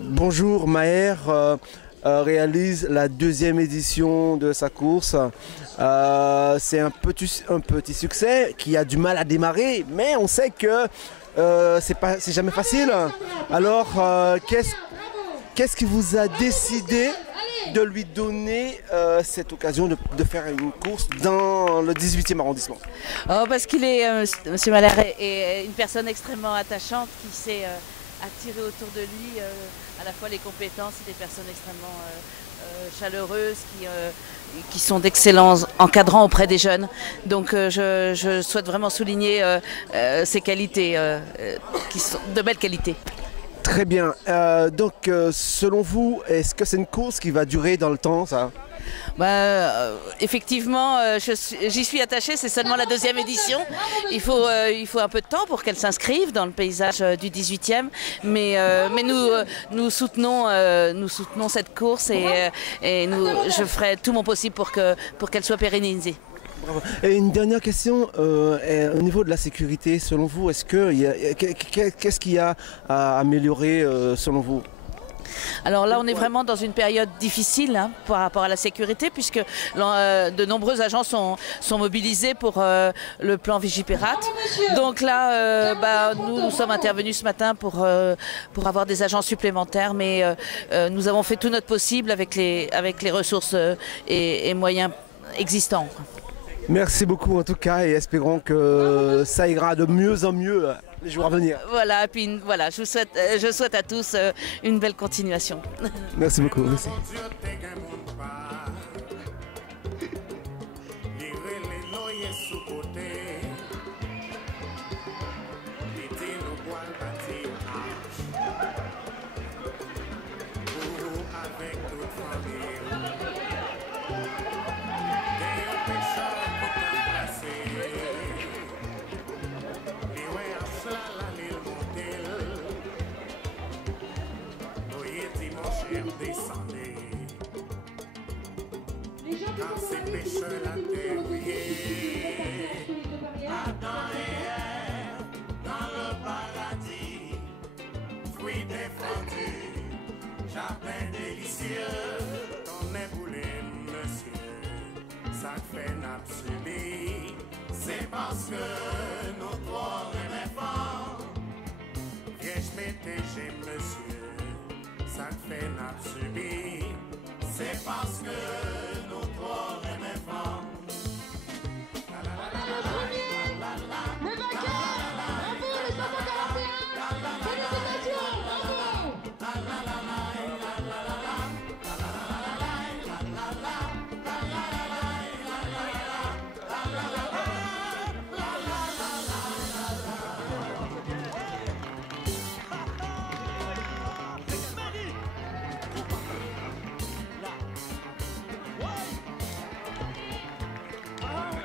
Bonjour, Maher réalise la deuxième édition de sa course. C'est un petit succès qui a du mal à démarrer, mais on sait que c'est jamais facile. Alors, qu'est-ce qui vous a décidé de lui donner cette occasion de faire une course dans le 18e arrondissement? Parce qu'il est, Monsieur Malher est une personne extrêmement attachante qui sait attirer autour de lui à la fois les compétences et des personnes extrêmement chaleureuses qui sont d'excellents encadrants auprès des jeunes. Donc je souhaite vraiment souligner ces qualités qui sont de belles qualités. Très bien. Donc, selon vous, est-ce que c'est une course qui va durer dans le temps, ça? Effectivement, j'y suis attachée, c'est seulement la deuxième édition. Il faut un peu de temps pour qu'elle s'inscrive dans le paysage du 18e, mais nous soutenons cette course et je ferai tout mon possible pour qu'elle soit pérennisée. Bravo. Et une dernière question, au niveau de la sécurité, selon vous, qu'est-ce qu'il y a à améliorer selon vous? Alors là, on est vraiment dans une période difficile par rapport à la sécurité, puisque de nombreux agents sont mobilisés pour le plan Vigipirate. Donc là, nous sommes intervenus ce matin pour avoir des agents supplémentaires, mais nous avons fait tout notre possible avec les ressources et moyens existants. Merci beaucoup en tout cas et espérons que ça ira de mieux en mieux les jours à venir. Voilà, et puis voilà, je souhaite à tous une belle continuation. Merci beaucoup. Merci. Car ces pécheurs la terre, Adam et Ève dans le paradis, fruits défendus, jardin délicieux, ton éboulé, monsieur, ça fait n'absolu, c'est parce que nos trois éléphants, viens m'étéger, monsieur, ça fait n'absolu, c'est parce que nos trois éléphants. Le vainqueur, bravo le 541, félicitations, bravo.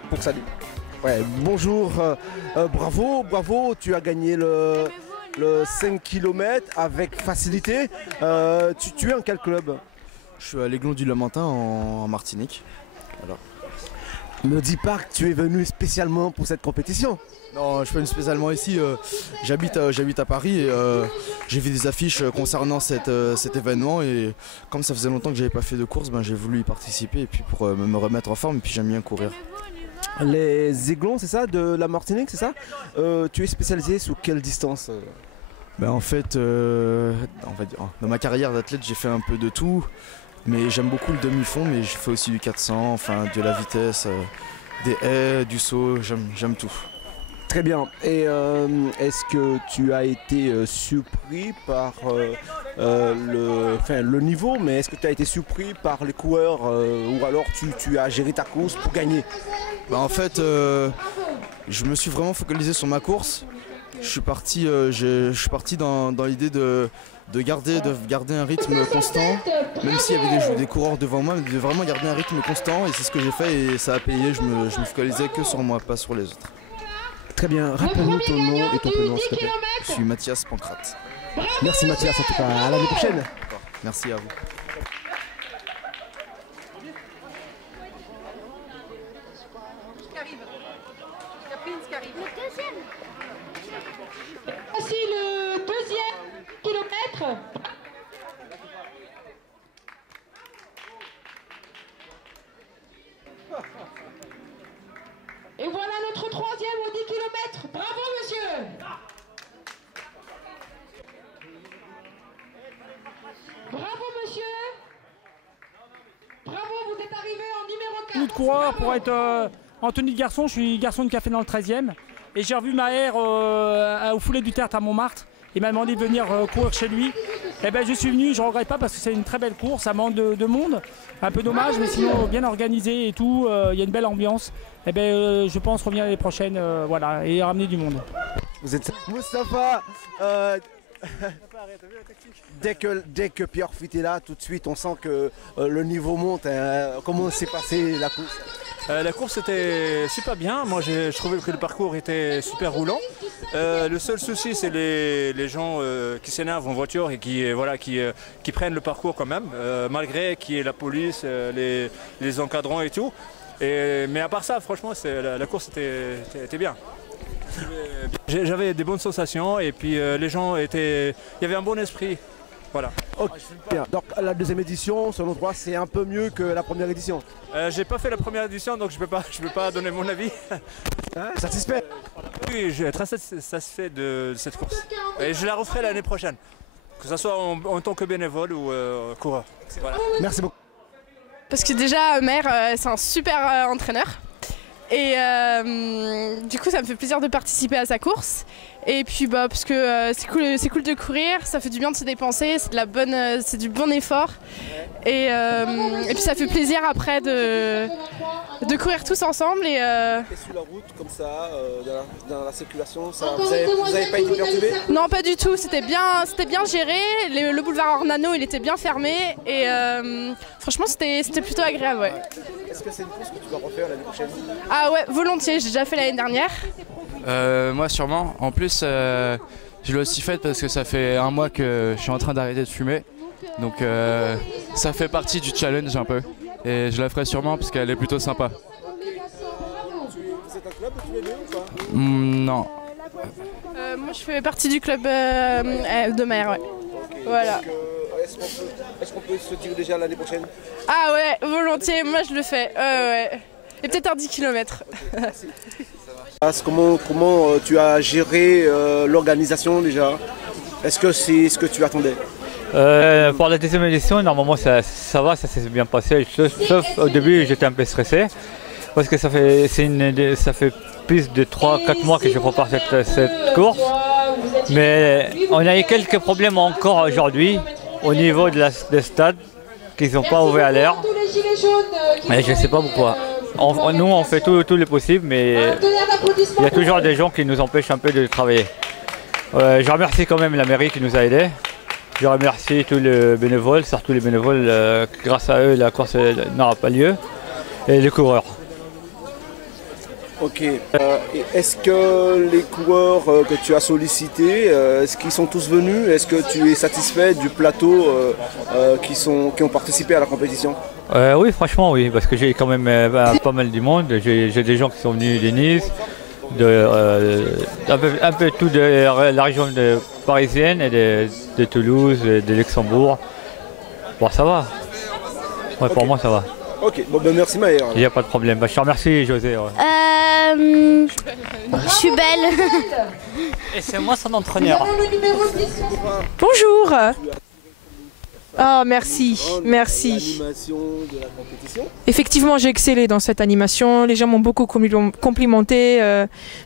Pour salut. Ouais, bonjour, bravo, tu as gagné le 5 km avec facilité. Tu es en quel club? Je suis à l'Aiglon du Lamentin en Martinique. Voilà. Ne dis pas que tu es venu spécialement pour cette compétition. Non, je suis venu spécialement ici. J'habite à Paris et j'ai vu des affiches concernant cet événement et comme ça faisait longtemps que j'avais pas fait de course, j'ai voulu y participer et puis pour me remettre en forme et puis j'aime bien courir. Les Aiglons, c'est ça, de la Martinique, c'est ça? Tu es spécialisé sur quelle distance? En fait, on va dire, dans ma carrière d'athlète, j'ai fait un peu de tout, mais j'aime beaucoup le demi-fond, mais je fais aussi du 400, enfin de la vitesse, des haies, du saut, j'aime tout. Très bien. Et est-ce que tu as été surpris par le niveau, mais est-ce que tu as été surpris par les coureurs ou alors tu as géré ta course pour gagner? En fait, je me suis vraiment focalisé sur ma course. Je suis parti dans l'idée de garder un rythme constant, même s'il y avait des coureurs devant moi, mais de vraiment garder un rythme constant et c'est ce que j'ai fait et ça a payé. Je me focalisais que sur moi, pas sur les autres. Très bien, rappelle-nous ton nom et ton prénom s'il te plaît. Je suis Mathias Pancrate. Merci Mathias, en tout cas, à l'année prochaine. Merci à vous. Voici le deuxième kilomètre. troisième au 10 km. Bravo, monsieur. Bravo, monsieur. Bravo, vous êtes arrivé en numéro 4. Nous de coureur pour être en tenue de garçon, je suis garçon de café dans le 13e. Et j'ai revu Maher au Foulée du Tertre à Montmartre. Il m'a demandé de venir courir chez lui. Et ben je suis venu, je ne regrette pas parce que c'est une très belle course, ça manque de monde. Un peu dommage, mais sinon bien organisé et tout, il y a une belle ambiance. Et ben je pense revenir l'année prochaine voilà, et ramener du monde. Vous êtes Moustapha. Dès que Pierre Fuit est là, tout de suite on sent que le niveau monte. Comment s'est passée la course? La course était super bien, moi je trouvais que le parcours était super roulant. Le seul souci c'est les gens qui s'énervent en voiture et qui prennent le parcours quand même, malgré qu'il y ait la police, les encadrants et tout. Mais à part ça, franchement la course était bien. J'avais des bonnes sensations et puis les gens étaient... Il y avait un bon esprit. Voilà. Okay. Donc la deuxième édition, selon toi, c'est un peu mieux que la première édition. J'ai pas fait la première édition, donc je peux pas donner mon avis. Hein, satisfait? Oui, je suis très satisfait de cette course. Et je la referai l'année prochaine, que ce soit en tant que bénévole ou coureur. Voilà. Merci beaucoup. Parce que déjà, Maher, c'est un super entraîneur. Et du coup, ça me fait plaisir de participer à sa course. Et puis parce que c'est cool de courir, ça fait du bien de se dépenser, c'est du bon effort. Et puis ça fait plaisir après de courir tous ensemble. Et sur la route comme ça, dans la circulation, vous avez pas été perturbé? Non, pas du tout, c'était bien géré. Le boulevard Ornano, il était bien fermé. Et franchement, c'était plutôt agréable. Ouais. Est-ce que c'est une course que tu vas refaire l'année prochaine? Ah ouais, volontiers, j'ai déjà fait l'année dernière. Moi sûrement. En plus, je l'ai aussi faite parce que ça fait un mois que je suis en train d'arrêter de fumer. Donc ça fait partie du challenge un peu. Et je la ferai sûrement parce qu'elle est plutôt sympa. Vous êtes un club tous les deux ou pas? Non. Moi je fais partie du club de Maher, ouais. Okay. Voilà. Est-ce qu'on peut se dire déjà l'année prochaine? Ah ouais, volontiers, moi je le fais. Ouais. Et peut-être un 10 km. Comment tu as géré l'organisation déjà? Est-ce que c'est ce que tu attendais? Pour la deuxième édition, normalement ça va, ça s'est bien passé. Sauf au début, j'étais un peu stressé. Parce que ça fait plus de 3-4 mois que je prépare cette course. Mais on a eu quelques problèmes encore aujourd'hui au niveau des stades qui ne sont pas ouverts à l'air. Mais je ne sais pas pourquoi. Nous, on fait tout le possible, mais il y a toujours des gens qui nous empêchent un peu de travailler. Je remercie quand même la mairie qui nous a aidés. Je remercie tous les bénévoles, surtout les bénévoles, grâce à eux, la course n'aura pas lieu, et les coureurs. Ok. Est-ce que les coureurs que tu as sollicités, est-ce qu'ils sont tous venus? Est-ce que tu es satisfait du plateau qui ont participé à la compétition? Oui, franchement, oui, parce que j'ai quand même pas mal du monde. J'ai des gens qui sont venus de Nice, un peu tout de la région parisienne et de Toulouse, et de Luxembourg. Bon, ça va. Ouais, okay. Pour moi, ça va. Ok, bon ben merci Maher. Il n'y a pas de problème. Je te remercie, José. Ouais. Je suis belle. Et c'est moi son entraîneur. Bonjour. Oh, merci, merci. De la compétition. Effectivement, j'ai excellé dans cette animation. Les gens m'ont beaucoup complimenté.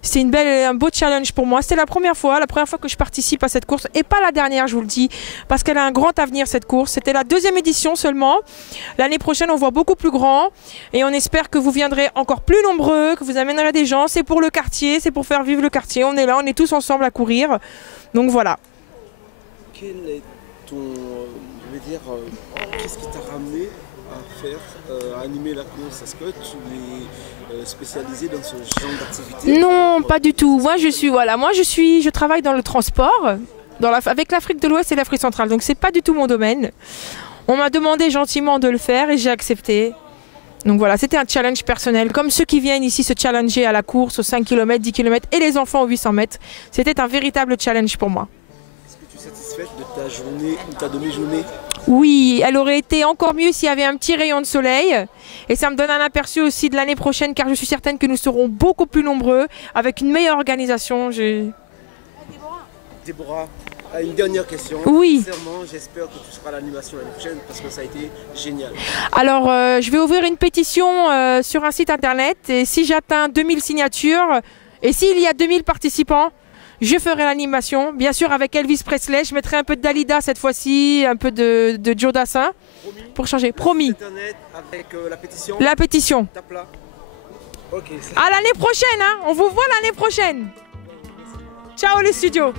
C'était un beau challenge pour moi. C'était la première fois que je participe à cette course et pas la dernière, je vous le dis, parce qu'elle a un grand avenir cette course. C'était la deuxième édition seulement. L'année prochaine, on voit beaucoup plus grand et on espère que vous viendrez encore plus nombreux, que vous amènerez des gens. C'est pour le quartier, c'est pour faire vivre le quartier. On est là, on est tous ensemble à courir. Donc voilà. Quel est ton... qu'est-ce qui t'a ramené à animer la course? Est-ce que tu es spécialisé dans ce genre d'activité? Non, pas du tout. Moi, je travaille dans le transport, avec l'Afrique de l'Ouest et l'Afrique centrale. Donc, c'est pas du tout mon domaine. On m'a demandé gentiment de le faire et j'ai accepté. Donc voilà, c'était un challenge personnel. Comme ceux qui viennent ici se challenger à la course aux 5 km, 10 km et les enfants aux 800 mètres. C'était un véritable challenge pour moi. Est-ce que Es-tu satisfaite de ta journée ou ta demi-journée? Oui, elle aurait été encore mieux s'il y avait un petit rayon de soleil. Et ça me donne un aperçu aussi de l'année prochaine, car je suis certaine que nous serons beaucoup plus nombreux, avec une meilleure organisation. Déborah, une dernière question. Oui. Sincèrement, j'espère que tu seras à l'animation l'année prochaine parce que ça a été génial. Alors, je vais ouvrir une pétition sur un site internet. Et si j'atteins 2000 signatures, et s'il y a 2000 participants, je ferai l'animation, bien sûr avec Elvis Presley. Je mettrai un peu de Dalida cette fois-ci, un peu de Joe Dassin pour changer. Promis. Internet avec la pétition. La pétition. Tape là. Ok. À l'année prochaine, hein. On vous voit l'année prochaine. Ciao les studios.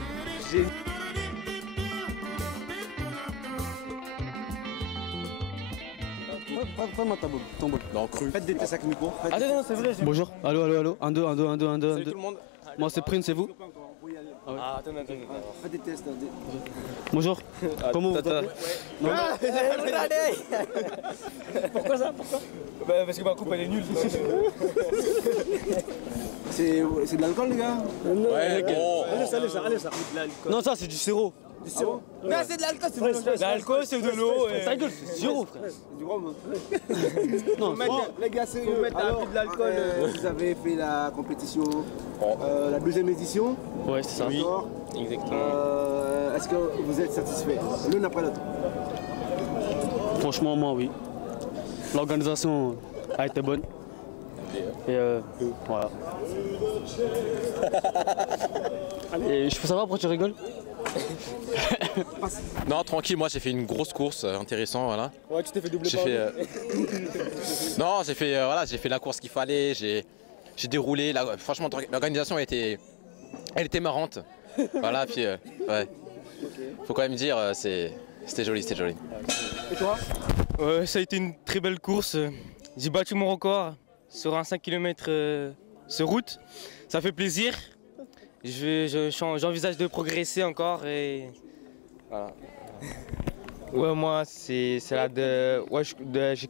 Prends-moi ton bol. Non, cru. Faites des tests avec le micro. Attends, c'est vrai. Bonjour. Allô, allô, allô. 1, 2, 1, 2, 1, 2, 1, 2. Salut tout le monde. Moi, c'est Prince, c'est vous? Ah, attends. Faites des tests. Bonjour. Comment vous appelez? Pourquoi ça? Parce que ma coupe elle est nulle. C'est de l'alcool les gars? Ouais, bon. Allez ça. Non, ça, c'est du sirop. Du sirop? Non, c'est de l'alcool, c'est de l'alcool, c'est de l'eau. Ta gueule, c'est sirop, frère. C'est du rhum. Non, les gars, c'est alors, de l'alcool. Vous avez fait la compétition, la deuxième édition. Ouais, c'est ça. Oui, exactement. Est-ce que vous êtes satisfait l'un après l'autre? Franchement, moi, oui. L'organisation a été bonne. Et voilà. Et je peux savoir pourquoi tu rigoles? Non, tranquille, moi j'ai fait une grosse course, intéressant, voilà. Ouais, tu t'es fait doubler Non, j'ai fait la course qu'il fallait, j'ai déroulé, franchement l'organisation elle était marrante. Voilà, puis ouais. Faut quand même dire, c'était joli. Et toi? Ça a été une très belle course. J'ai battu mon record sur un 5 km sur route. Ça fait plaisir. J'envisage de progresser encore et voilà. Ouais, moi j'ai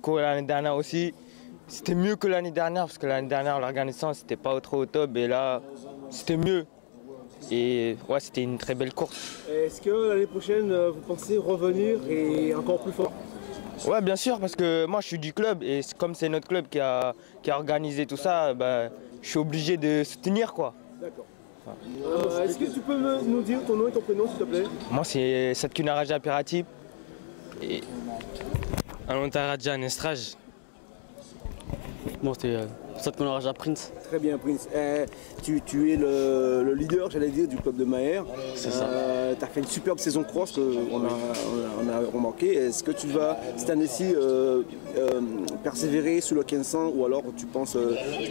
couru l'année dernière aussi. C'était mieux que l'année dernière parce que l'année dernière l'organisation c'était pas trop au top et là c'était mieux. Et ouais, c'était une très belle course. Est-ce que l'année prochaine vous pensez revenir et encore plus fort? Ouais, bien sûr, parce que moi je suis du club et comme c'est notre club qui a organisé tout ça, bah, je suis obligé de soutenir quoi. D'accord. Est-ce que tu peux nous dire ton nom et ton prénom s'il te plaît? Moi c'est Satkuna Raja Piratip et Ananta Raja Nestraj. Moi c'est Satkuna Raja Prince. Très bien Prince. Tu es le leader, j'allais dire, du club de Maher. C'est ça. Tu as fait une superbe saison cross qu'on a remarqué. Est-ce que tu vas cette année-ci persévérer sous le 1500 ou alors tu penses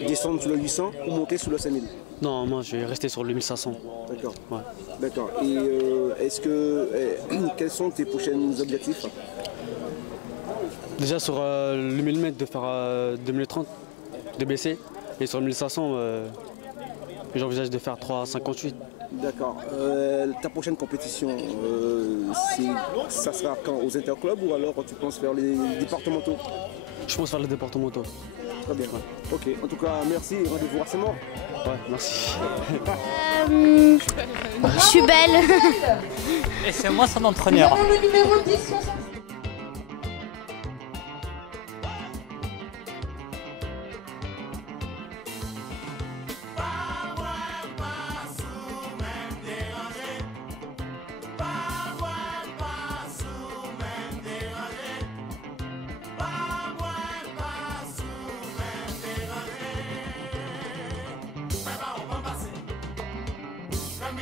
descendre sous le 800 ou monter sous le 5000? Non, moi je vais rester sur le 1500. D'accord. Ouais. D'accord. Et quels sont tes prochains objectifs? Déjà sur le 1000 mètres de faire 2030, de baisser. Et sur le 1500, j'envisage de faire 3,58. D'accord. Ta prochaine compétition, ça sera quand? Aux interclubs ou alors tu penses faire les départementaux? Je pense faire les départementaux. Très bien. Ouais. Ok. En tout cas, merci et rendez-vous à mort. Ouais, merci. Je suis belle. Et c'est moi son entraîneur. Le numéro 10, 60.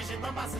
J'ai pas passé.